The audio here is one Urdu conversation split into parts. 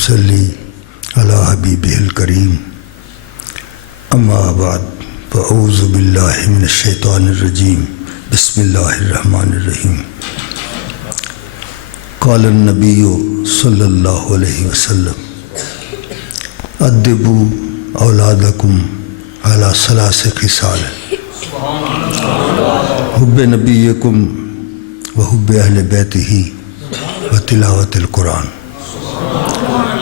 صلی علی حبیبہ الکریم اما بعد فاعوذ باللہ من الشیطان الرجیم بسم اللہ الرحمن الرحیم قال النبی صلی اللہ علیہ وسلم ادبوا اولادکم علی ثلاث خصال حب نبیکم وحب اہل بیتہ وتلاوت القرآن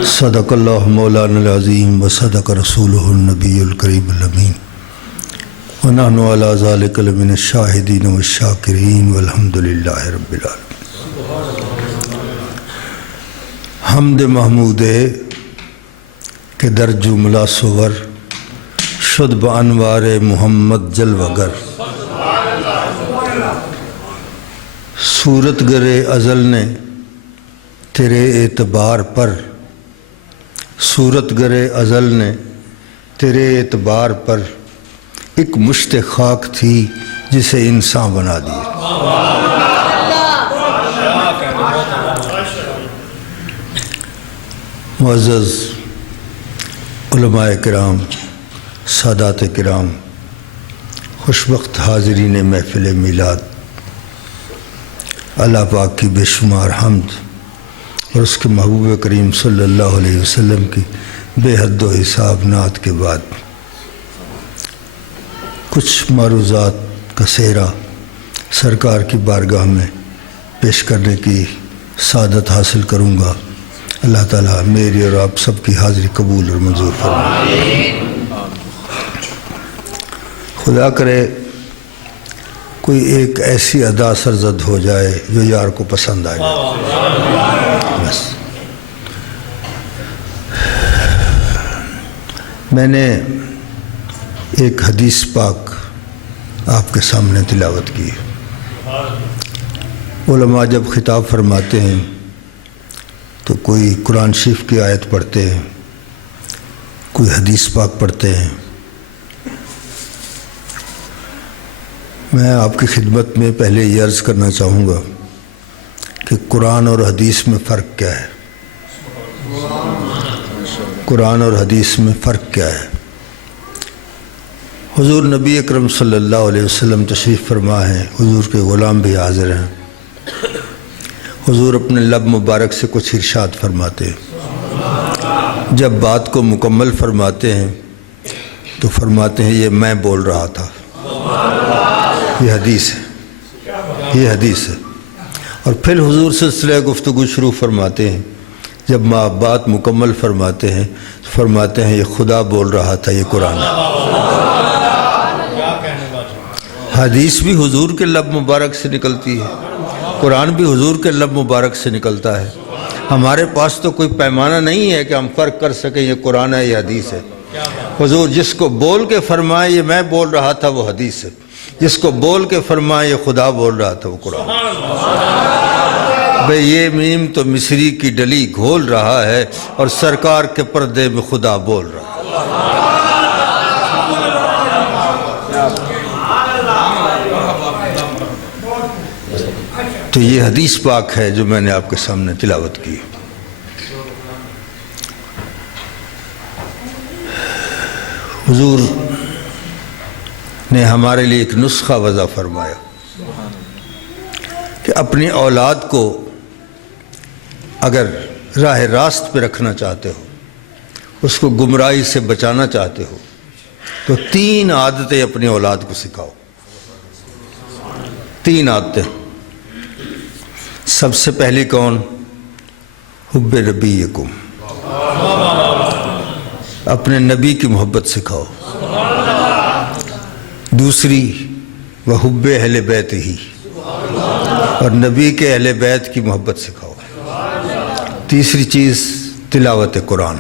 صدق اللہ مولانا العظیم وصدق رسولہ النبی الکریم الامین ونحن علی ذلک لمن الشاہدین والشاکرین والحمد للہ رب العالمین۔ حمد محمود کہ در جملہ صور شد بانوار محمد جلوگر، صورت گر ازل نے تیرے اعتبار پر، صورت گر ازل نے تیرے اعتبار پر ایک مشت خاک تھی جسے انسان بنا دیا۔ معزز علماء کرام، سادات کرام، خوشبخت حاضرین محفل میلاد، اللہ پاک کی بے شمار حمد اور اس کے محبوب کریم صلی اللہ علیہ وسلم کی بے حد و حساب نعت کے بعد کچھ معروضات کا سہرا سرکار کی بارگاہ میں پیش کرنے کی سعادت حاصل کروں گا۔ اللہ تعالیٰ میری اور آپ سب کی حاضری قبول اور منظور فرمائے۔ خدا کرے کوئی ایک ایسی ادا سرزد ہو جائے جو یار کو پسند آئے۔ بس میں نے ایک حدیث پاک آپ کے سامنے تلاوت کی۔ علماء جب خطاب فرماتے ہیں تو کوئی قرآن شریف کی آیت پڑھتے ہیں، کوئی حدیث پاک پڑھتے ہیں۔ میں آپ کی خدمت میں پہلے یہ عرض کرنا چاہوں گا کہ قرآن اور حدیث میں فرق کیا ہے۔ قرآن اور حدیث میں فرق کیا ہے؟ حضور نبی اکرم صلی اللہ علیہ وسلم تشریف فرما ہیں، حضور کے غلام بھی حاضر ہیں۔ حضور اپنے لب مبارک سے کچھ ارشاد فرماتے ہیں، جب بات کو مکمل فرماتے ہیں تو فرماتے ہیں یہ میں بول رہا تھا۔ یہ حدیث ہے، یہ حدیث ہے۔ اور پھر حضور سلسلہ گفتگو شروع فرماتے ہیں، جب بات مکمل فرماتے ہیں تو فرماتے ہیں یہ خدا بول رہا تھا، یہ قرآن ہے۔ حدیث بھی حضور کے لب مبارک سے نکلتی ہے، قرآن بھی حضور کے لب مبارک سے نکلتا ہے۔ ہمارے پاس تو کوئی پیمانہ نہیں ہے کہ ہم فرق کر سکیں یہ قرآن ہے یہ حدیث ہے۔ حضور جس کو بول کے فرمائے یہ میں بول رہا تھا وہ حدیث ہے، جس کو بول کے فرمائے یہ خدا بول رہا تھا وہ قرآن۔ بے یہ میم تو مصری کی ڈلی گھول رہا ہے اور سرکار کے پردے میں خدا بول رہا ہے۔ تو یہ حدیث پاک ہے جو میں نے آپ کے سامنے تلاوت کی۔ حضور نے ہمارے لیے ایک نسخہ وضع فرمایا کہ اپنی اولاد کو اگر راہ راست پہ رکھنا چاہتے ہو، اس کو گمراہی سے بچانا چاہتے ہو تو 3 عادتیں اپنی اولاد کو سکھاؤ۔ 3 عادتیں۔ سب سے پہلی کون؟ حب نبیکم، اپنے نبی کی محبت سکھاؤ۔ دوسری وحب اہل بیت ہی، اور نبی کے اہل بیت کی محبت سکھاؤ۔ تیسری چیز تلاوت قرآن۔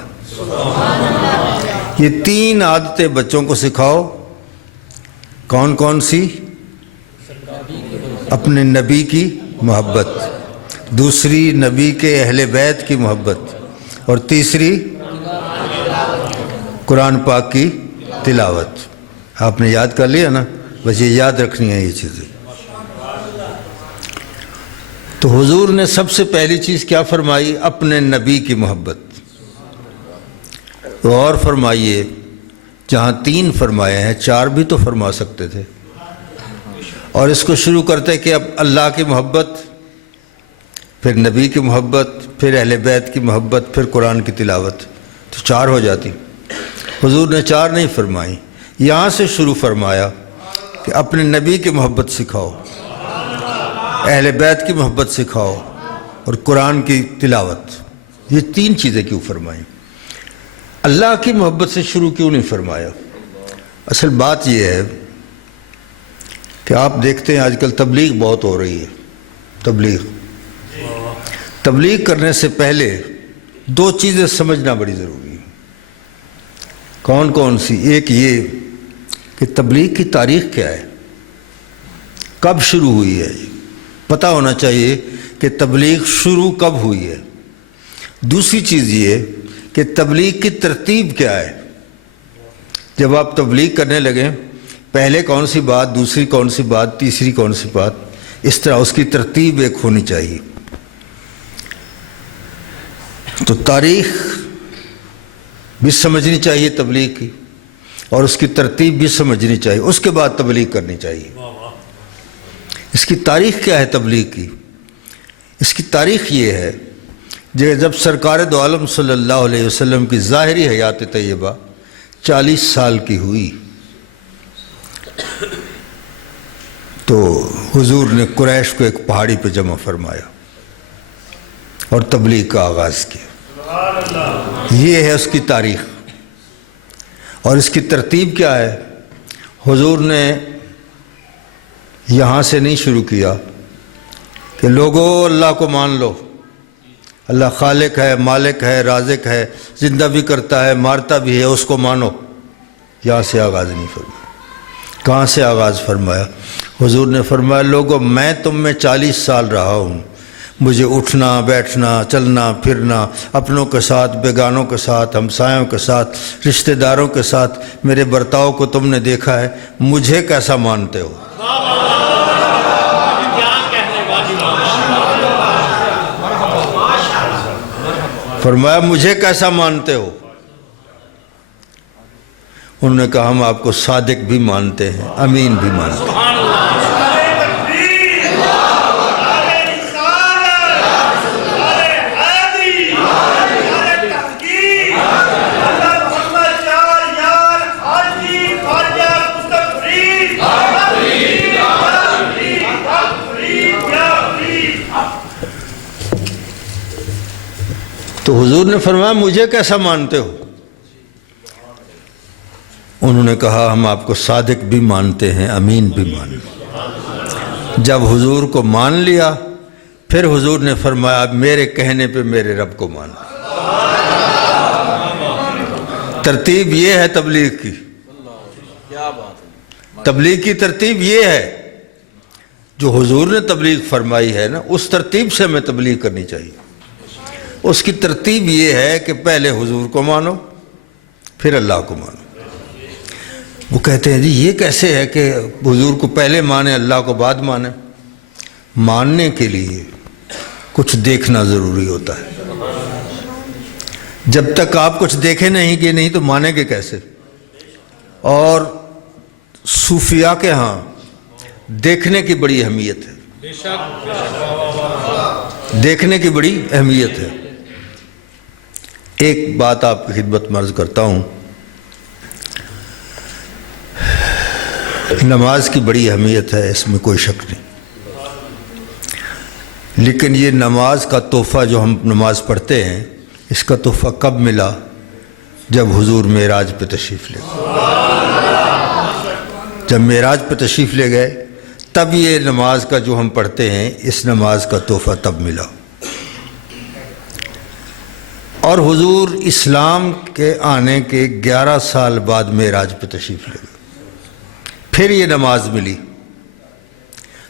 یہ 3 عادتیں بچوں کو سکھاؤ۔ کون کون سی؟ اپنے نبی کی محبت، دوسری نبی کے اہل بیت کی محبت، اور تیسری قرآن پاک کی تلاوت۔ آپ نے یاد کر لیا نا؟ بس یہ یاد رکھنی ہے یہ چیزیں۔ تو حضور نے سب سے پہلی چیز کیا فرمائی؟ اپنے نبی کی محبت۔ غور فرمائیے، جہاں 3 فرمایا ہیں 4 بھی تو فرما سکتے تھے، اور اس کو شروع کرتے کہ اب اللہ کی محبت، پھر نبی کی محبت، پھر اہل بیت کی محبت، پھر قرآن کی تلاوت، تو 4 ہو جاتی۔ حضور نے 4 نہیں فرمائی، یہاں سے شروع فرمایا کہ اپنے نبی کی محبت سکھاؤ، اہل بیت کی محبت سکھاؤ اور قرآن کی تلاوت۔ یہ 3 چیزیں کیوں فرمائیں؟ اللہ کی محبت سے شروع کیوں نہیں فرمایا؟ اصل بات یہ ہے کہ آپ دیکھتے ہیں آج کل تبلیغ بہت ہو رہی ہے۔ تبلیغ کرنے سے پہلے 2 چیزیں سمجھنا بڑی ضروری ہے۔ کون کون سی؟ ایک یہ کہ تبلیغ کی تاریخ کیا ہے، کب شروع ہوئی ہے، پتہ ہونا چاہیے کہ تبلیغ شروع کب ہوئی ہے۔ دوسری چیز یہ کہ تبلیغ کی ترتیب کیا ہے، جب آپ تبلیغ کرنے لگیں پہلے کون سی بات، دوسری کون سی بات، تیسری کون سی بات، اس طرح اس کی ترتیب ایک ہونی چاہیے۔ تو تاریخ بھی سمجھنی چاہیے تبلیغ کی، اور اس کی ترتیب بھی سمجھنی چاہیے، اس کے بعد تبلیغ کرنی چاہیے۔ اس کی تاریخ کیا ہے تبلیغ کی؟ اس کی تاریخ یہ ہے کہ جب سرکار دو عالم صلی اللہ علیہ وسلم کی ظاہری حیات طیبہ 40 سال کی ہوئی تو حضور نے قریش کو ایک پہاڑی پہ جمع فرمایا اور تبلیغ کا آغاز کیا۔ یہ ہے اس کی تاریخ، اور اس کی ترتیب کیا ہے؟ حضور نے یہاں سے نہیں شروع کیا کہ لوگوں اللہ کو مان لو، اللہ خالق ہے، مالک ہے، رازق ہے، زندہ بھی کرتا ہے، مارتا بھی ہے، اس کو مانو۔ یہاں سے آغاز نہیں فرمایا۔ کہاں سے آغاز فرمایا؟ حضور نے فرمایا لوگوں میں تم میں 40 سال رہا ہوں، مجھے اٹھنا بیٹھنا چلنا پھرنا، اپنوں کے ساتھ بیگانوں کے ساتھ، ہمسایوں کے ساتھ، رشتہ داروں کے ساتھ میرے برتاؤ کو تم نے دیکھا ہے، مجھے کیسا مانتے ہو؟ فرمایا مجھے کیسا مانتے ہو؟ انہوں نے کہا ہم آپ کو صادق بھی مانتے ہیں، امین بھی مانتے ہیں۔ تو حضور نے فرمایا مجھے کیسا مانتے ہو؟ انہوں نے کہا ہم آپ کو صادق بھی مانتے ہیں، امین بھی مانتے ہیں۔ جب حضور کو مان لیا پھر حضور نے فرمایا اب میرے کہنے پہ میرے رب کو مانو۔ ترتیب یہ ہے تبلیغ کی، تبلیغ کی ترتیب یہ ہے جو حضور نے تبلیغ فرمائی ہے نا، اس ترتیب سے ہمیں تبلیغ کرنی چاہیے۔ اس کی ترتیب یہ ہے کہ پہلے حضور کو مانو پھر اللہ کو مانو۔ وہ کہتے ہیں جی یہ کیسے ہے کہ حضور کو پہلے مانے اللہ کو بعد مانے؟ ماننے کے لیے کچھ دیکھنا ضروری ہوتا ہے۔ جب تک آپ کچھ دیکھیں نہیں کہ نہیں تو مانیں گے کیسے؟ اور صوفیاء کے ہاں دیکھنے کی بڑی اہمیت ہے، دیکھنے کی بڑی اہمیت ہے۔ ایک بات آپ کی خدمت میں عرض کرتا ہوں، نماز کی بڑی اہمیت ہے، اس میں کوئی شک نہیں، لیکن یہ نماز کا تحفہ جو ہم نماز پڑھتے ہیں اس کا تحفہ کب ملا؟ جب حضور معراج پہ تشریف لے گئے۔ جب معراج پہ تشریف لے گئے تب یہ نماز کا جو ہم پڑھتے ہیں اس نماز کا تحفہ تب ملا۔ اور حضور اسلام کے آنے کے 11 سال بعد معراج پہ تشریف لے گئے، پھر یہ نماز ملی۔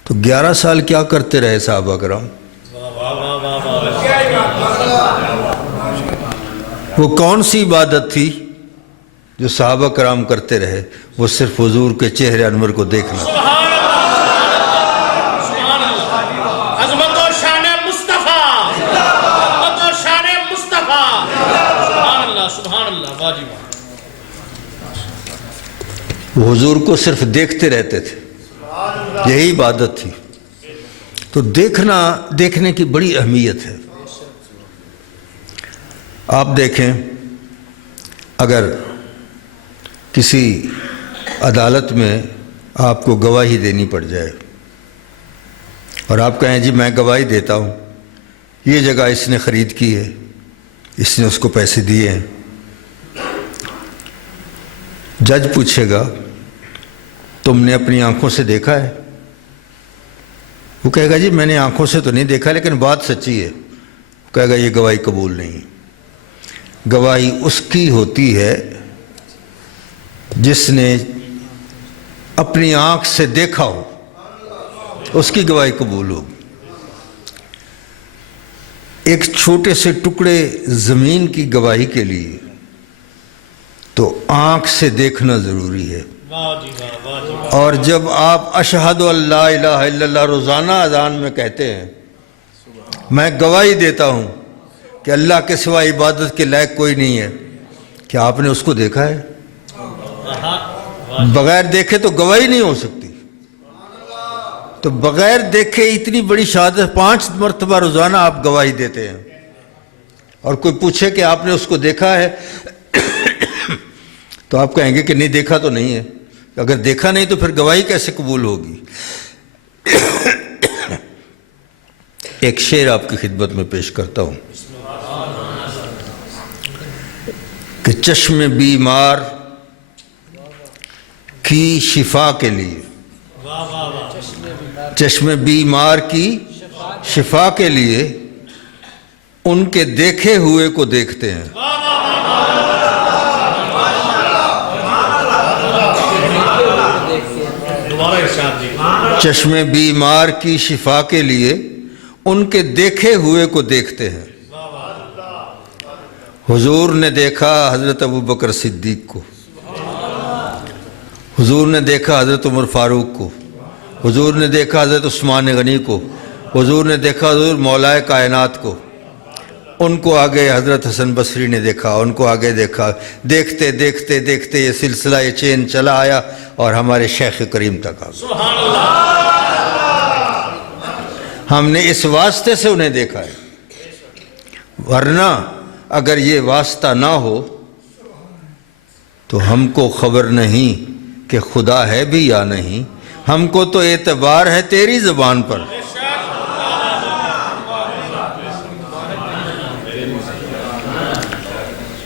تو 11 سال کیا کرتے رہے صحابہ کرام؟ وہ کون سی عبادت تھی جو صحابہ کرام کرتے رہے؟ وہ صرف حضور کے چہرے انور کو دیکھنا تھا۔ عظمت و شان مصطفیٰ، عظمت و شان مصطفیٰ، سبحان اللہ سبحان اللہ واہ جی واہ وہ حضور کو صرف دیکھتے رہتے تھے، یہی عبادت تھی۔ تو دیکھنے کی بڑی اہمیت ہے۔ آپ دیکھیں، اگر کسی عدالت میں آپ کو گواہی دینی پڑ جائے اور آپ کہیں جی میں گواہی دیتا ہوں، یہ جگہ اس نے خرید کی ہے، اس نے اس کو پیسے دیے ہیں، جج پوچھے گا تم نے اپنی آنکھوں سے دیکھا ہے؟ وہ کہے گا جی میں نے آنکھوں سے تو نہیں دیکھا لیکن بات سچی ہے۔ وہ کہے گا یہ گواہی قبول نہیں۔ گواہی اس کی ہوتی ہے جس نے اپنی آنکھ سے دیکھا ہو، اس کی گواہی قبول ہوگی۔ ایک چھوٹے سے ٹکڑے زمین کی گواہی کے لیے تو آنکھ سے دیکھنا ضروری ہے۔ واہ جی واہ واہ جی واہ اور جب آپ اشہد ان لا الہ الا اللہ روزانہ اذان میں کہتے ہیں، میں گواہی دیتا ہوں کہ اللہ کے سوا عبادت کے لائق کوئی نہیں ہے، کیا آپ نے اس کو دیکھا ہے؟ بغیر دیکھے تو گواہی نہیں ہو سکتی۔ تو بغیر دیکھے اتنی بڑی شہادت 5 مرتبہ روزانہ آپ گواہی دیتے ہیں، اور کوئی پوچھے کہ آپ نے اس کو دیکھا ہے تو آپ کہیں گے کہ نہیں دیکھا تو نہیں ہے۔ اگر دیکھا نہیں تو پھر گواہی کیسے قبول ہوگی؟ ایک شعر آپ کی خدمت میں پیش کرتا ہوں کہ چشم بیمار کی شفا کے لیے، چشم بیمار کی شفا کے لیے ان کے دیکھے ہوئے کو دیکھتے ہیں۔ دوبارہ ارشاد جی چشم بیمار کی شفا کے لیے ان کے دیکھے ہوئے کو دیکھتے ہیں۔ حضور نے دیکھا حضرت ابوبکر صدیق کو، حضور نے دیکھا حضرت عمر فاروق کو، حضور نے دیکھا حضرت عثمان غنی کو، حضور نے دیکھا حضور مولائے کائنات کو، ان کو آگے حضرت حسن بصری نے دیکھا، ان کو آگے دیکھا، دیکھتے دیکھتے دیکھتے یہ سلسلہ یہ چین چلا آیا اور ہمارے شیخ کریم تک آ گیا۔ سبحان اللہ ہم نے اس واسطے سے انہیں دیکھا ہے، ورنہ اگر یہ واسطہ نہ ہو تو ہم کو خبر نہیں کہ خدا ہے بھی یا نہیں، ہم کو تو اعتبار ہے تیری زبان پر۔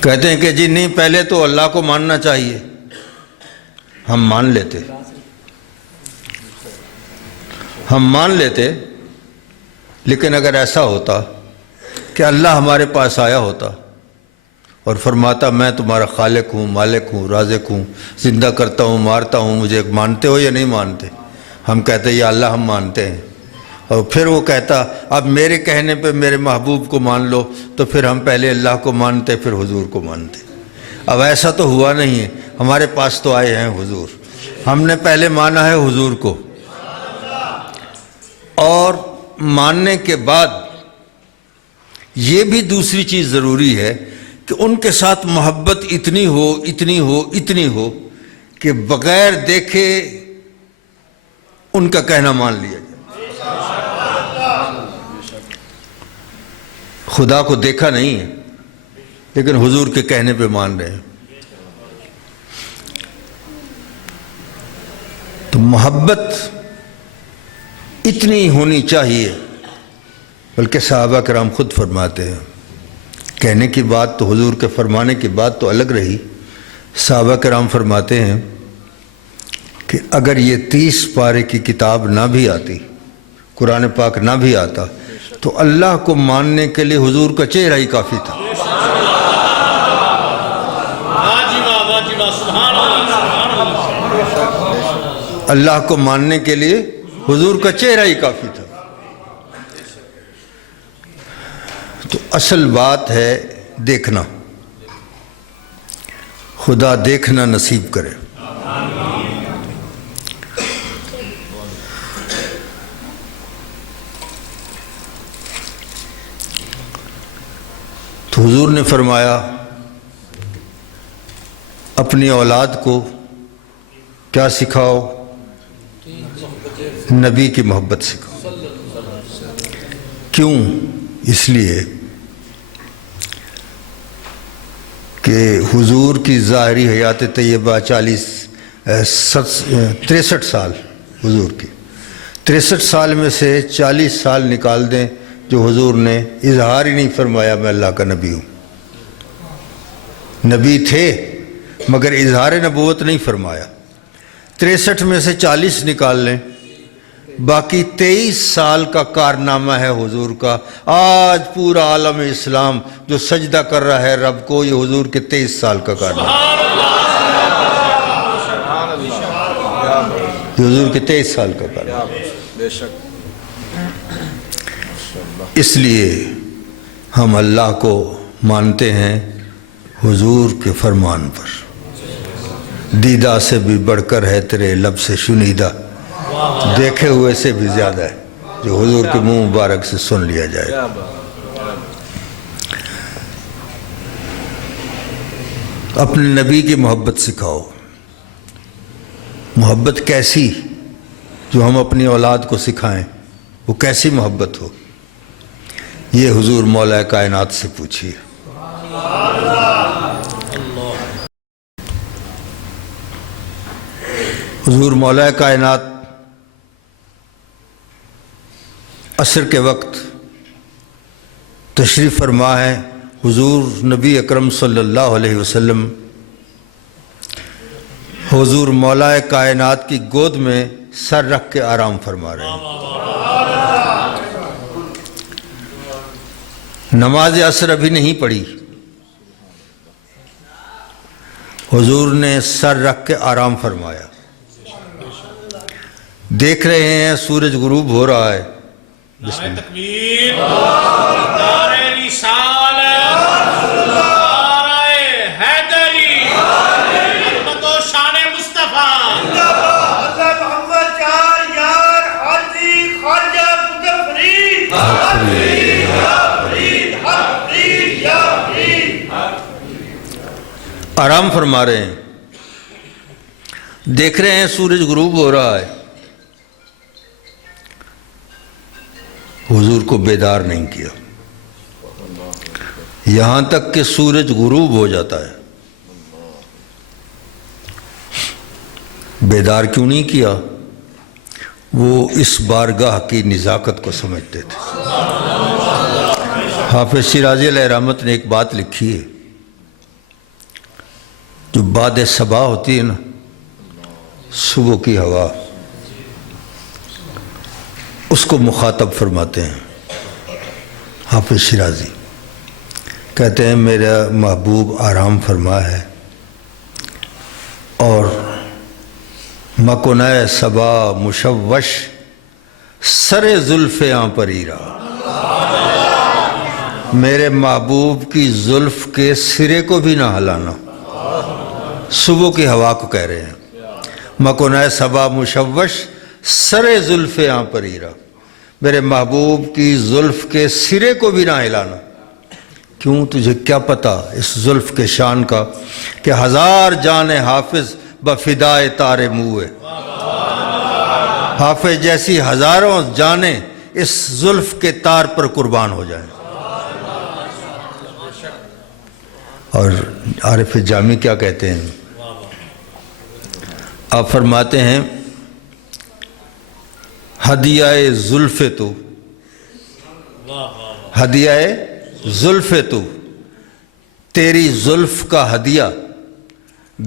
کہتے ہیں کہ جی نہیں پہلے تو اللہ کو ماننا چاہیے، ہم مان لیتے، لیکن اگر ایسا ہوتا کہ اللہ ہمارے پاس آیا ہوتا اور فرماتا میں تمہارا خالق ہوں، مالک ہوں، رازق ہوں، زندہ کرتا ہوں، مارتا ہوں، مجھے مانتے ہو یا نہیں مانتے؟ ہم کہتے یا اللہ ہم مانتے ہیں، اور پھر وہ کہتا اب میرے کہنے پہ میرے محبوب کو مان لو، تو پھر ہم پہلے اللہ کو مانتے پھر حضور کو مانتے۔ اب ایسا تو ہوا نہیں ہے، ہمارے پاس تو آئے ہیں حضور، ہم نے پہلے مانا ہے حضور کو، اور ماننے کے بعد یہ بھی دوسری چیز ضروری ہے کہ ان کے ساتھ محبت اتنی ہو کہ بغیر دیکھے ان کا کہنا مان لیا جائے۔ خدا کو دیکھا نہیں ہے لیکن حضور کے کہنے پہ مان رہے ہیں۔ تو محبت اتنی ہونی چاہیے، بلکہ صحابہ کرام خود فرماتے ہیں، کہنے کی بات تو حضور کے فرمانے کی بات تو الگ رہی، صحابہ کرام فرماتے ہیں کہ اگر یہ 30 پارے کی کتاب نہ بھی آتی، قرآن پاک نہ بھی آتا، تو اللہ کو ماننے کے لیے حضور کا چہرہ ہی کافی تھا۔ واہ جی واہ سبحان اللہ اللہ کو ماننے کے لیے حضور کا چہرہ ہی کافی تھا۔ تو اصل بات ہے دیکھنا، خدا دیکھنا نصیب کرے۔ تو حضور نے فرمایا اپنی اولاد کو کیا سکھاؤ؟ نبی کی محبت سکھاؤ۔ کیوں؟ اس لیے کہ حضور کی ظاہری حیات طیبہ 63 سال حضور کی، 63 سال میں سے 40 سال نکال دیں جو حضور نے اظہار ہی نہیں فرمایا میں اللہ کا نبی ہوں۔ نبی تھے مگر اظہار نبوت نہیں فرمایا۔ 63 میں سے 40 نکال لیں، باقی 23 سال کا کارنامہ ہے حضور کا۔ آج پورا عالم اسلام جو سجدہ کر رہا ہے رب کو، یہ حضور کے 23 سال کا کارنامہ ہے، یہ حضور کے 23 سال کا کارنامہ ہے۔ اس لیے ہم اللہ کو مانتے ہیں حضور کے فرمان پر۔ دیدہ سے بھی بڑھ کر ہے تیرے لب سے شنیدہ، دیکھے ہوئے سے بھی زیادہ ہے جو حضور کے منہ مبارک سے سن لیا جائے۔ اپنے نبی کی محبت سکھاؤ۔ محبت کیسی جو ہم اپنی اولاد کو سکھائیں؟ وہ کیسی محبت ہو؟ یہ حضور مولا کائنات سے پوچھیے۔ حضور مولا کائنات عصر کے وقت تشریف فرما ہے۔ حضور نبی اکرم صلی اللہ علیہ وسلم حضور مولا کائنات کی گود میں سر رکھ کے آرام فرما رہے ہیں۔ نماز عصر ابھی نہیں پڑھی، حضور نے سر رکھ کے آرام فرمایا۔ دیکھ رہے ہیں سورج غروب ہو رہا ہے۔ نعرہ تکبیر، نعرہ رسالت، نعرہ حیدری، عظمت و شان مصطفیٰ، حضرت محمد چار یار حاجی خواجہ مظفری، آرام فرما رہے ہیں۔ دیکھ رہے ہیں سورج غروب ہو رہا ہے، حضور کو بیدار نہیں کیا یہاں تک کہ سورج غروب ہو جاتا ہے۔ بیدار کیوں نہیں کیا؟ وہ اس بارگاہ کی نزاکت کو سمجھتے تھے۔ حافظ شیرازی علیہ رحمت نے ایک بات لکھی ہے، جو باد صبا ہوتی ہے نا، صبح کی ہوا، اس کو مخاطب فرماتے ہیں حافظ شیرازی۔ کہتے ہیں میرا محبوب آرام فرما ہے اور مکنۂ صبا مشوش سر زلف آں پریرا۔ میرے محبوب کی زلف کے سرے کو بھی نہ ہلانا، صبح کی ہوا کو کہہ رہے ہیں۔ مکنۂ صبا مشوش سر زلف آں پریرا، میرے محبوب کی زلف کے سرے کو بھی نہ ہلانا۔ کیوں؟ تجھے کیا پتا اس زلف کے شان کا کہ ہزار جان حافظ بفدائے تار موئے۔ حافظ جیسی ہزاروں جانیں اس زلف کے تار پر قربان ہو جائیں۔ اور عارف جامی کیا کہتے ہیں؟ آپ فرماتے ہیں ہدیہ زلف تو، ہدیہ زلف تو، تیری زلف کا ہدیہ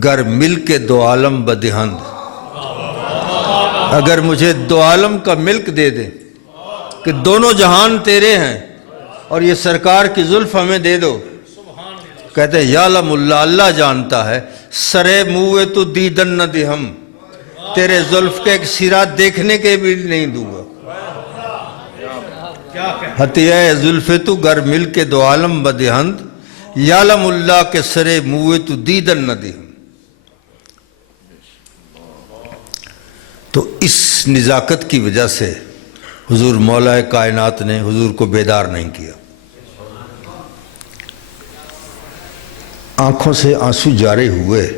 گر مل کے دو عالم بدہند۔ اگر مجھے دو عالم کا ملک دے دے کہ دونوں جہان تیرے ہیں اور یہ سرکار کی زلف ہمیں دے دو، کہتے ہیں یعلم اللہ، اللہ جانتا ہے، سرے موئے تو دیدن نہ دہم، تیرے زلف کے ایک سرا دیکھنے کے بھی نہیں دوں گا۔ ہتیہ زلف تو گر مل کے دو عالم بدہند، یعلم اللہ کے سرے موئے تو دیدن نہ دہم۔ تو اس نزاکت کی وجہ سے حضور مولا کائنات نے حضور کو بیدار نہیں کیا۔ آنکھوں سے آنسو جارے ہوئے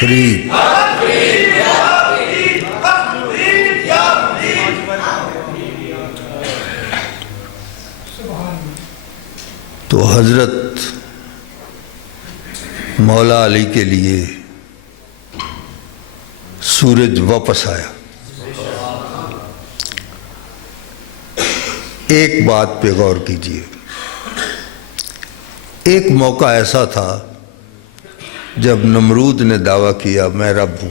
فرید. تو حضرت مولا علی کے لیے سورج واپس آیا. ایک بات پہ غور کیجیے. ایک موقع ایسا تھا جب نمرود نے دعویٰ کیا میں رب ہوں،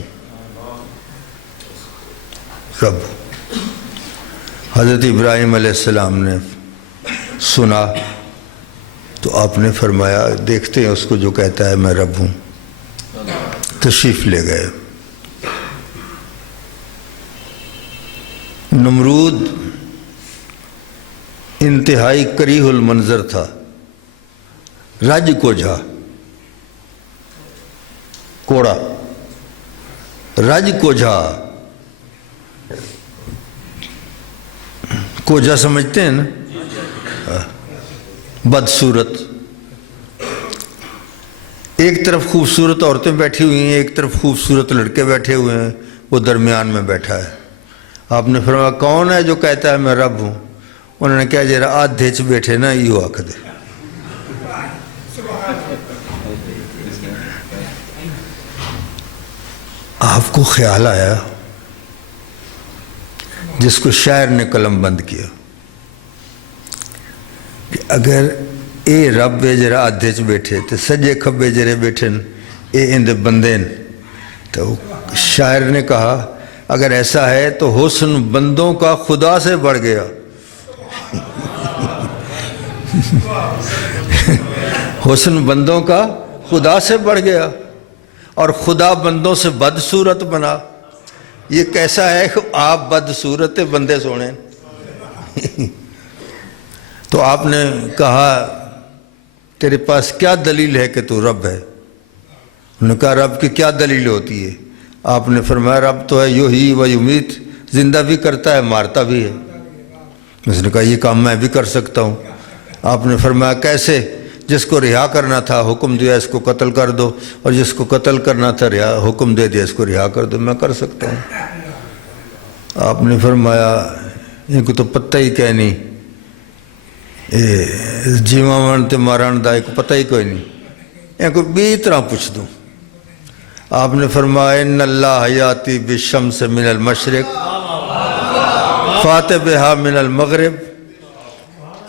رب ہوں. حضرت ابراہیم علیہ السلام نے سنا تو آپ نے فرمایا دیکھتے ہیں اس کو جو کہتا ہے میں رب ہوں. تشریف لے گئے. نمرود انتہائی کریہ المنظر تھا. رج کو جا کوڑا، رج کو جا کو جا سمجھتے ہیں نا، بدصورت. ایک طرف خوبصورت عورتیں بیٹھی ہوئی ہیں، ایک طرف خوبصورت لڑکے بیٹھے ہوئے ہیں، وہ درمیان میں بیٹھا ہے. آپ نے فرمایا کون ہے جو کہتا ہے میں رب ہوں؟ انہوں نے کہا جرا آدھے چ بیٹھے نا یہ آکھ دے. آپ کو خیال آیا جس کو شاعر نے قلم بند کیا کہ اگر اے رب جرا آدھے چ بیٹھے تو سجے کھبے جرے بیٹھے اے اندے بندے. تو شاعر نے کہا اگر ایسا ہے تو حسن بندوں کا خدا سے بڑھ گیا. حسن بندوں کا خدا سے بڑھ گیا اور خدا بندوں سے بدصورت بنا. یہ کیسا ہے کہ آپ بدصورت بندے سونے. تو آپ نے کہا تیرے پاس کیا دلیل ہے کہ تو رب ہے؟ انہوں نے کہا رب کی کیا دلیل ہوتی ہے؟ آپ نے فرمایا رب تو ہے یحیی و یمیت، زندہ بھی کرتا ہے مارتا بھی ہے. اس نے کہا یہ کام میں بھی کر سکتا ہوں. آپ نے فرمایا کیسے؟ جس کو رہا کرنا تھا حکم دیا اس کو قتل کر دو، اور جس کو قتل کرنا تھا حکم دے دیا اس کو رہا کر دو. میں کر سکتا ہوں. آپ نے فرمایا ان کو تو پتہ ہی کہ نہیں، جیواں تے مارن دا کو پتہ ہی کوئی نہیں، ان کو بھی طرح پوچھ دوں. آپ نے فرمایا ان اللہ یاتی بالشمس من المشرق فاتح بہا من المغرب.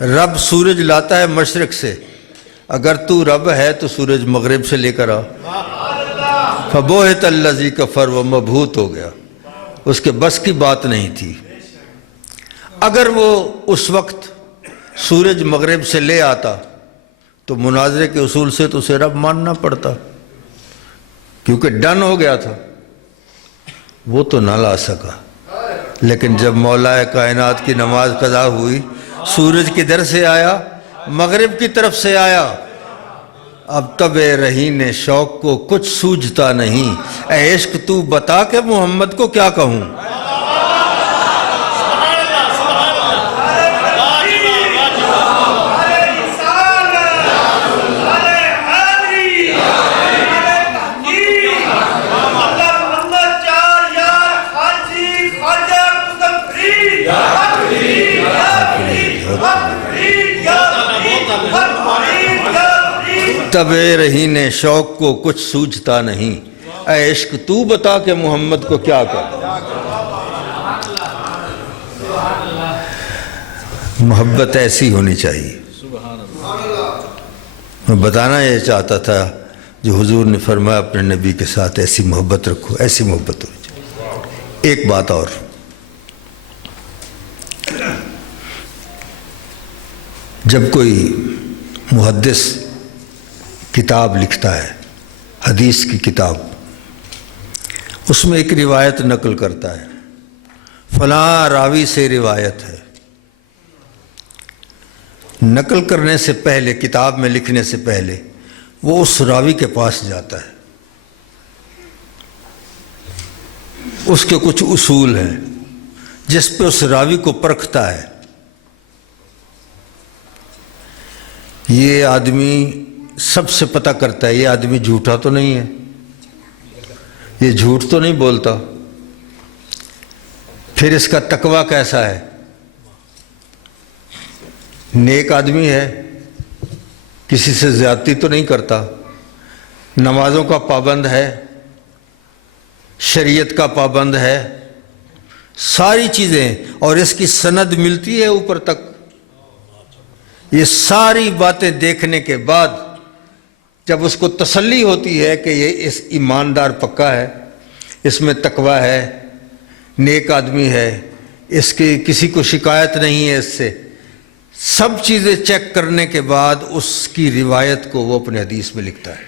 رب سورج لاتا ہے مشرق سے، اگر تو رب ہے تو سورج مغرب سے لے کر آ. فبوہت الذی کفر و مبہوت ہو گیا، اس کے بس کی بات نہیں تھی. اگر وہ اس وقت سورج مغرب سے لے آتا تو مناظرے کے اصول سے تو اسے رب ماننا پڑتا، کیونکہ ڈن ہو گیا تھا. وہ تو نہ لا سکا. لیکن جب مولا کائنات کی نماز قضا ہوئی، سورج کدھر سے آیا؟ مغرب کی طرف سے آیا. اب تب رہین شوق کو کچھ سوجھتا نہیں، اے عشق تو بتا کہ محمد کو کیا کہوں. تب رہین شوق کو کچھ سوجھتا نہیں، اے عشق تو بتا کہ محمد کو کیا کہوں. محبت ایسی ہونی چاہیے. میں بتانا یہ چاہتا تھا جو حضور نے فرمایا اپنے نبی کے ساتھ ایسی محبت رکھو، ایسی محبت ہونی چاہیے. ایک بات اور، جب کوئی محدث کتاب لکھتا ہے، حدیث کی کتاب، اس میں ایک روایت نقل کرتا ہے، فلاں راوی سے روایت ہے. نقل کرنے سے پہلے، کتاب میں لکھنے سے پہلے وہ اس راوی کے پاس جاتا ہے. اس کے کچھ اصول ہیں جس پہ اس راوی کو پرکھتا ہے. یہ آدمی سب سے پتہ کرتا ہے یہ آدمی جھوٹا تو نہیں ہے، یہ جھوٹ تو نہیں بولتا، پھر اس کا تقویٰ کیسا ہے؟ نیک آدمی ہے، کسی سے زیادتی تو نہیں کرتا، نمازوں کا پابند ہے، شریعت کا پابند ہے، ساری چیزیں، اور اس کی سند ملتی ہے اوپر تک۔ یہ ساری باتیں دیکھنے کے بعد جب اس کو تسلی ہوتی ہے کہ یہ اس ایماندار پکا ہے، اس میں تقویٰ ہے، نیک آدمی ہے، اس کی کسی کو شکایت نہیں ہے اس سے، سب چیزیں چیک کرنے کے بعد اس کی روایت کو وہ اپنے حدیث میں لکھتا ہے۔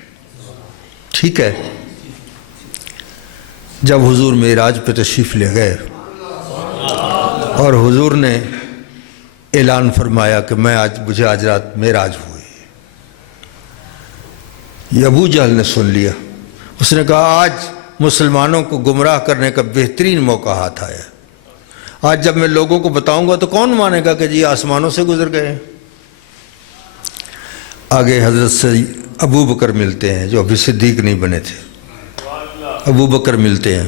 ٹھیک ہے، جب حضور معراج پہ تشریف لے گئے اور حضور نے اعلان فرمایا کہ مجھے آج رات معراج ہوئی، یہ ابو جہل نے سن لیا، اس نے کہا آج مسلمانوں کو گمراہ کرنے کا بہترین موقع ہاتھ آیا، آج جب میں لوگوں کو بتاؤں گا تو کون مانے گا کہ جی آسمانوں سے گزر گئے ہیں۔ آگے حضرت سے ابو بکر ملتے ہیں جو ابھی صدیق نہیں بنے تھے، ابو بکر ملتے ہیں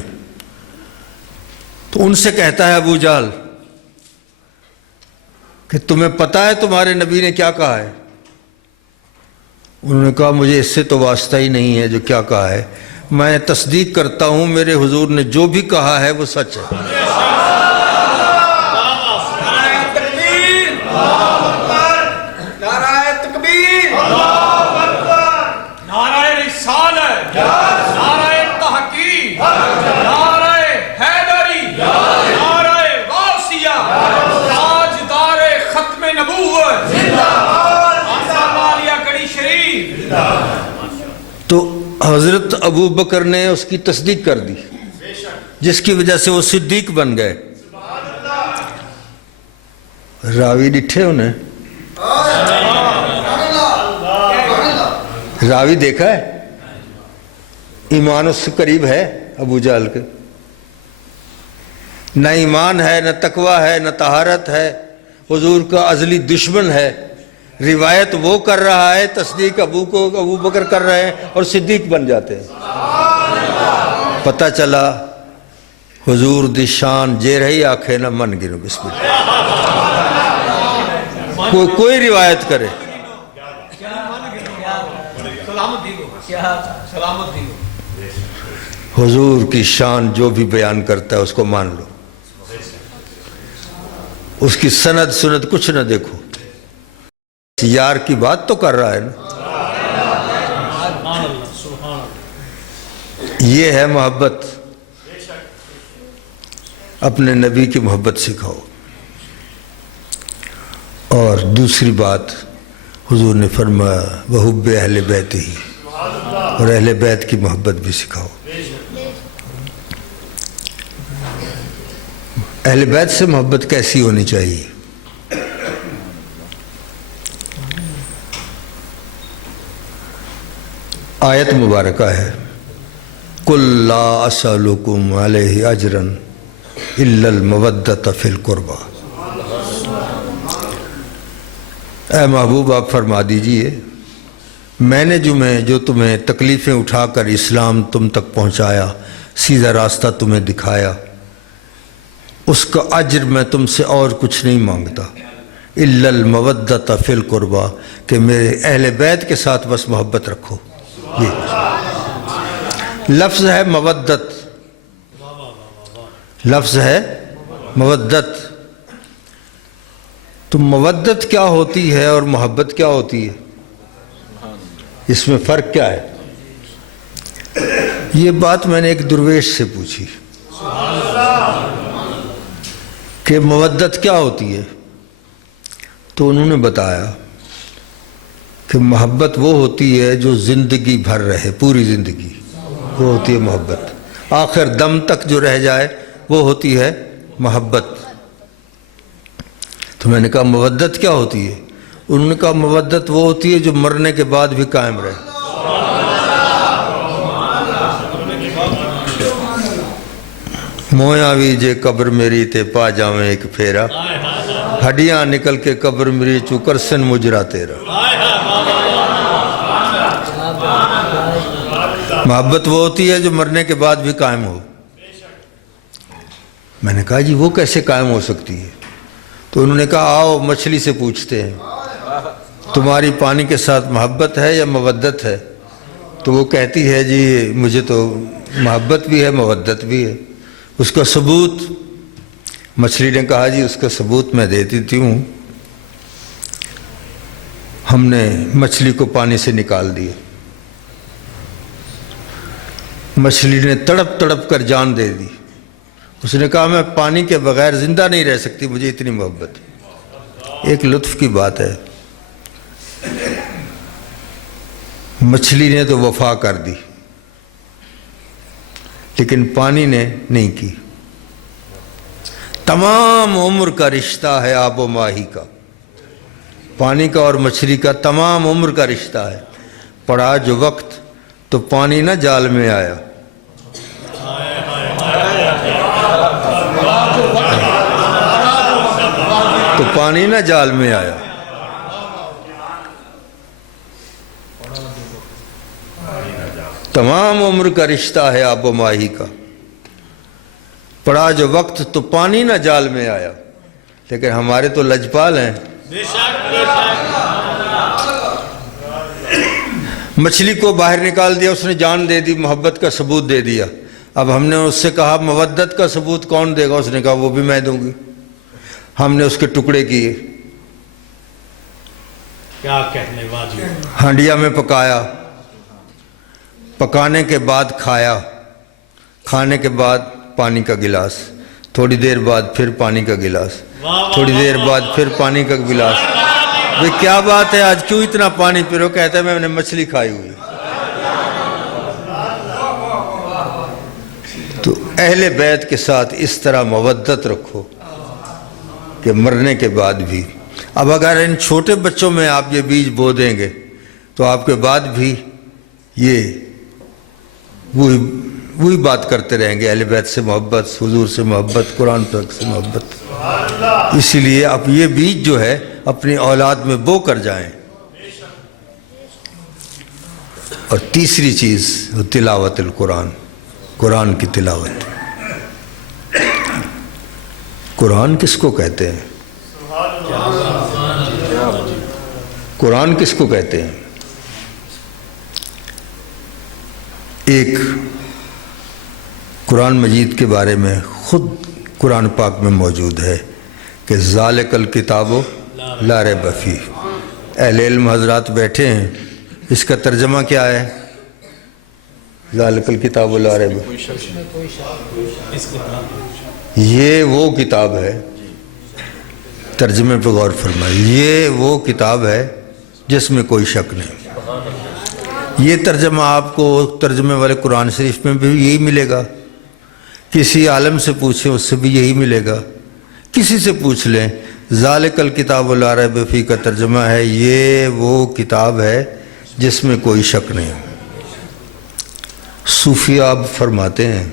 تو ان سے کہتا ہے ابو جہل کہ تمہیں پتہ ہے تمہارے نبی نے کیا کہا ہے؟ انہوں نے کہا مجھے اس سے تو واسطہ ہی نہیں ہے جو کیا کہا ہے، میں تصدیق کرتا ہوں میرے حضور نے جو بھی کہا ہے وہ سچ ہے۔ تو حضرت ابو بکر نے اس کی تصدیق کر دی، جس کی وجہ سے وہ صدیق بن گئے۔ راوی ڈٹھے انہیں راوی دیکھا ہے، ایمان اس سے قریب ہے ابو جہل کے، نہ ایمان ہے، نہ تقویٰ ہے، نہ طہارت ہے، حضور کا ازلی دشمن ہے، روایت وہ کر رہا ہے، تصدیق ابو بکر کر رہے ہیں اور صدیق بن جاتے ہیں۔ پتہ چلا حضور دی شان جے رہی آنکھیں نہ من گرو، بسم اللہ، کوئی روایت کرے، حضور کی شان جو بھی بیان کرتا ہے اس کو مان لو، اس کی سند سند کچھ نہ دیکھو، یار کی بات تو کر رہا ہے نا۔ یہ ہے محبت، اپنے نبی کی محبت سکھاؤ۔ اور دوسری بات حضور نے فرمایا وحب اہل بیت ہی، اور اہل بیت کی محبت بھی سکھاؤ۔ اہل بیت سے محبت کیسی ہونی چاہیے؟ آیت مبارکہ ہے قُلْ لَا أَسْأَلُكُمْ عَلَيْهِ أَجْرًا إِلَّا الْمَوَدَّةَ فِي الْقُرْبَى۔ اے محبوب آپ فرما دیجئے میں نے جو تمہیں تکلیفیں اٹھا کر اسلام تم تک پہنچایا، سیدھا راستہ تمہیں دکھایا، اس کا اجر میں تم سے اور کچھ نہیں مانگتا، إِلَّا الْمَوَدَّةَ فِي الْقُرْبَى، کہ میرے اہل بیت کے ساتھ بس محبت رکھو۔ یہ لفظ ہے مودت، لفظ ہے مودت۔ تو مودت کیا ہوتی ہے اور محبت کیا ہوتی ہے، اس میں فرق کیا ہے؟ یہ بات میں نے ایک درویش سے پوچھی کہ مودت کیا ہوتی ہے، تو انہوں نے بتایا کہ محبت وہ ہوتی ہے جو زندگی بھر رہے، پوری زندگی، وہ ہوتی ہے محبت، آخر دم تک جو رہ جائے وہ ہوتی ہے محبت۔ تو میں نے کہا مودت کیا ہوتی ہے؟ انہوں نے کہا مودت وہ ہوتی ہے جو مرنے کے بعد بھی قائم رہے۔ مویاں بھی جے قبر میری تے پا جاویں ایک پھیرا، ہڈیاں نکل کے قبر میری چو کرسن مجرا تیرا۔ محبت وہ ہوتی ہے جو مرنے کے بعد بھی قائم ہو۔ میں نے کہا جی وہ کیسے قائم ہو سکتی ہے؟ تو انہوں نے کہا آؤ مچھلی سے پوچھتے ہیں تمہاری پانی کے ساتھ محبت ہے یا مودت ہے؟ تو وہ کہتی ہے جی مجھے تو محبت بھی ہے مودت بھی ہے۔ اس کا ثبوت؟ مچھلی نے کہا جی اس کا ثبوت میں دے دیتی ہوں۔ ہم نے مچھلی کو پانی سے نکال دیا، مچھلی نے تڑپ تڑپ کر جان دے دی۔ اس نے کہا میں پانی کے بغیر زندہ نہیں رہ سکتی، مجھے اتنی محبت ہے۔ ایک لطف کی بات ہے، مچھلی نے تو وفا کر دی لیکن پانی نے نہیں کی۔ تمام عمر کا رشتہ ہے آب و ماہی کا، پانی کا اور مچھلی کا تمام عمر کا رشتہ ہے۔ پڑا جو وقت تو پانی نہ جال میں آیا، تو پانی نہ جال میں آیا۔ تمام عمر کا رشتہ ہے آب و ماہی کا، پڑا جو وقت تو پانی نہ جال میں آیا۔ لیکن ہمارے تو لجپال ہیں، مچھلی کو باہر نکال دیا، اس نے جان دے دی، محبت کا ثبوت دے دیا۔ اب ہم نے اس سے کہا مودت کا ثبوت کون دے گا؟ اس نے کہا وہ بھی میں دوں گی۔ ہم نے اس کے ٹکڑے کیے، کیا کہنے والی، ہانڈیا میں پکایا، پکانے کے بعد کھایا، کھانے کے بعد پانی کا گلاس، تھوڑی دیر بعد پھر پانی کا گلاس، تھوڑی دیر بعد پھر پانی کا گلاس۔ یہ کیا بات ہے آج کیوں اتنا پانی پی رہے ہو؟ کہتا ہے میں نے مچھلی کھائی ہوئی۔ تو اہل بیت کے ساتھ اس طرح مودت رکھو کہ مرنے کے بعد بھی۔ اب اگر ان چھوٹے بچوں میں آپ یہ بیج بو دیں گے تو آپ کے بعد بھی یہ وہی بات کرتے رہیں گے، اہل بیت سے محبت، حضور سے محبت، قرآن پاک سے محبت۔ اسی لیے آپ یہ بیج جو ہے اپنی اولاد میں بو کر جائیں۔ اور تیسری چیز تلاوت القرآن، قرآن کی تلاوت۔ قرآن کس کو کہتے ہیں؟ قرآن کس کو کہتے ہیں؟ ایک قرآن مجید کے بارے میں خود قرآن پاک میں موجود ہے کہ ذالک الکتاب لا ریب فیہ۔ اہل علم حضرات بیٹھے ہیں، اس کا ترجمہ کیا ہے؟ ذالک الکتاب لا ریب، یہ وہ کتاب ہے، ترجمے پہ غور فرمائیں، یہ وہ کتاب ہے جس میں کوئی شک نہیں۔ یہ ترجمہ آپ کو ترجمے والے قرآن شریف میں بھی یہی ملے گا، کسی عالم سے پوچھیں اس سے بھی یہی ملے گا، کسی سے پوچھ لیں۔ ذالک الکتاب لا ریب فیہ کا ترجمہ ہے یہ وہ کتاب ہے جس میں کوئی شک نہیں۔ صوفیہ اب فرماتے ہیں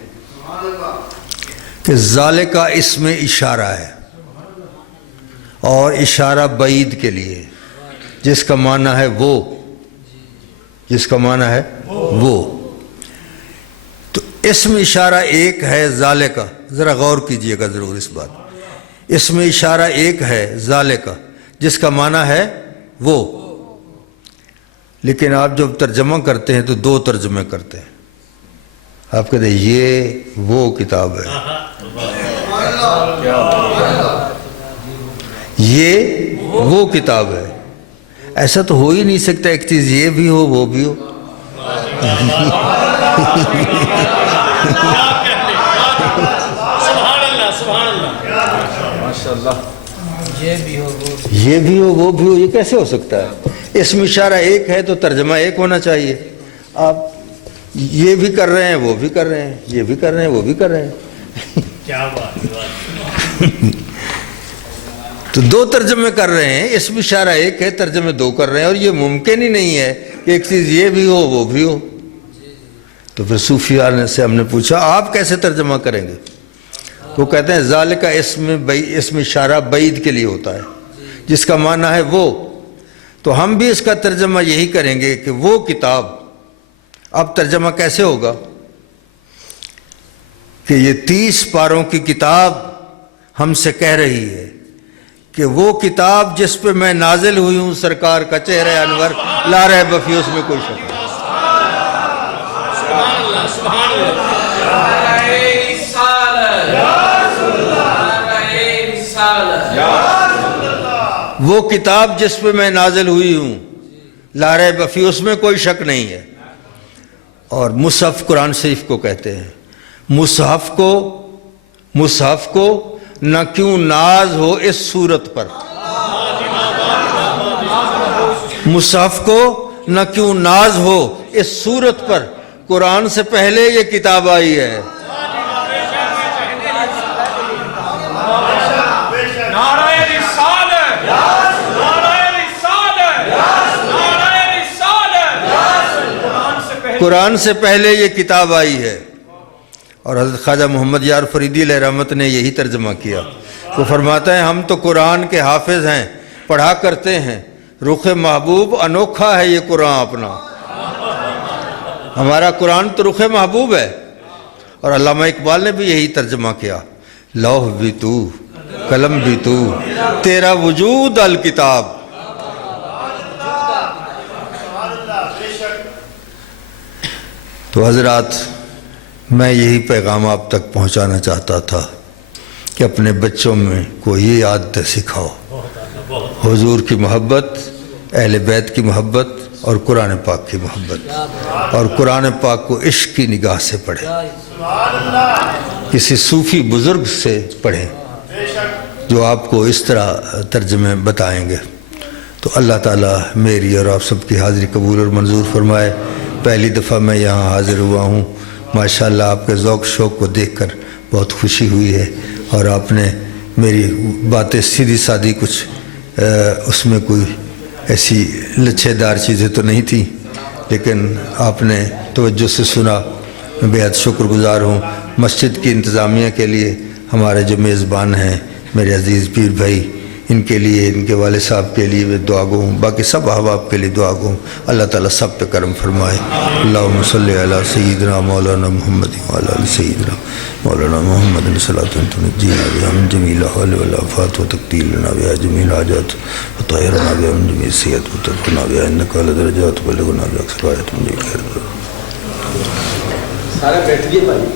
کہ ذالک کا اسم اشارہ ہے اور اشارہ بعید کے لیے، جس کا معنی ہے وہ، جس کا معنی ہے وہ۔ تو اسم اشارہ ایک ہے ذالک، ذرا غور کیجئے گا ضرور اس بات۔ اسم اشارہ ایک ہے ذالک جس کا معنی ہے وہ، لیکن آپ جب ترجمہ کرتے ہیں تو دو ترجمے کرتے ہیں۔ آپ کہتے ہیں یہ وہ کتاب ہے، یہ وہ کتاب ہے۔ ایسا تو ہو ہی نہیں سکتا، ایک چیز یہ بھی ہو وہ بھی ہو۔ یہ بھی ہو وہ بھی ہو، یہ کیسے ہو سکتا ہے؟ اسم اشارہ ایک ہے تو ترجمہ ایک ہونا چاہیے۔ آپ یہ بھی کر رہے ہیں وہ بھی کر رہے ہیں، یہ بھی کر رہے ہیں وہ بھی کر رہے ہیں، کیا بات۔ تو دو ترجمے کر رہے ہیں، اسم اشارہ ایک ہے، ترجمے دو کر رہے ہیں، اور یہ ممکن ہی نہیں ہے کہ ایک چیز یہ بھی ہو وہ بھی ہو۔ تو پھر سے ہم نے پوچھا آپ کیسے ترجمہ کریں گے؟ وہ کہتے ہیں ذالک کا اسم اشارہ بعید کے لیے ہوتا ہے، جس کا معنی ہے وہ۔ تو ہم بھی اس کا ترجمہ یہی کریں گے کہ وہ کتاب اب ترجمہ کیسے ہوگا کہ یہ 30 پاروں کی کتاب ہم سے کہہ رہی ہے کہ وہ کتاب جس پہ میں نازل ہوئی ہوں سرکار کا چہرہ انور لا ریب فیہ اس میں کوئی شک نہیں۔ وہ کتاب جس پہ میں نازل ہوئی ہوں لا ریب فیہ اس میں کوئی شک نہیں ہے۔ اور مصحف قرآن شریف کو کہتے ہیں۔ مصحف کو نہ کیوں ناز ہو اس صورت پر، مصحف کو نہ کیوں ناز ہو اس صورت پر، قرآن سے پہلے یہ کتاب آئی ہے۔ قرآن سے پہلے یہ کتاب آئی ہے۔ اور حضرت خواجہ محمد یار فریدی علیہ رحمت نے یہی ترجمہ کیا۔ وہ فرماتا ہے ہم تو قرآن کے حافظ ہیں، پڑھا کرتے ہیں، رخ محبوب انوکھا ہے یہ قرآن اپنا۔ ہمارا قرآن تو رخ محبوب ہے۔ اور علامہ اقبال نے بھی یہی ترجمہ کیا، لوح بھی تو، قلم بھی تو، تیرا وجود الکتاب۔ تو حضرات، میں یہی پیغام آپ تک پہنچانا چاہتا تھا کہ اپنے بچوں میں کو یہ عادت سکھاؤ، حضور کی محبت، اہل بیت کی محبت اور قرآن پاک کی محبت، اور قرآن پاک کو عشق کی نگاہ سے پڑھیں، کسی صوفی بزرگ سے پڑھیں جو آپ کو اس طرح ترجمے بتائیں گے۔ تو اللہ تعالیٰ میری اور آپ سب کی حاضری قبول اور منظور فرمائے۔ پہلی دفعہ میں یہاں حاضر ہوا ہوں، ماشاءاللہ آپ کے ذوق شوق کو دیکھ کر بہت خوشی ہوئی ہے، اور آپ نے میری باتیں سیدھی سادھی کچھ اس میں کوئی ایسی لچھے دار چیزیں تو نہیں تھیں، لیکن آپ نے توجہ سے سنا۔ میں بے حد شکر گزار ہوں مسجد کی انتظامیہ کے لیے، ہمارے جو میزبان ہیں میرے عزیز پیر بھائی، ان کے لیے، ان کے والد صاحب کے لیے میں دعا گو ہوں، باقی سب احباب کے لیے دعا گو ہوں۔ اللہ تعالیٰ سب پہ کرم فرمائے۔ اللہم صلی علی سیدنا مولانا محمد وعلی آل سیدنا مولانا محمد صلاۃ تنجینا بہا من جمیع الاحوال والآفات وتقضی لنا بہا جمیع الحاجات وتطہرنا بہا من جمیع السیئات وترفعنا بہا انک اعلی الدرجات وتبلغنا بہا اقصی الغایات من جمیع الخیرات۔ سارے بیٹھ گئے بھائی۔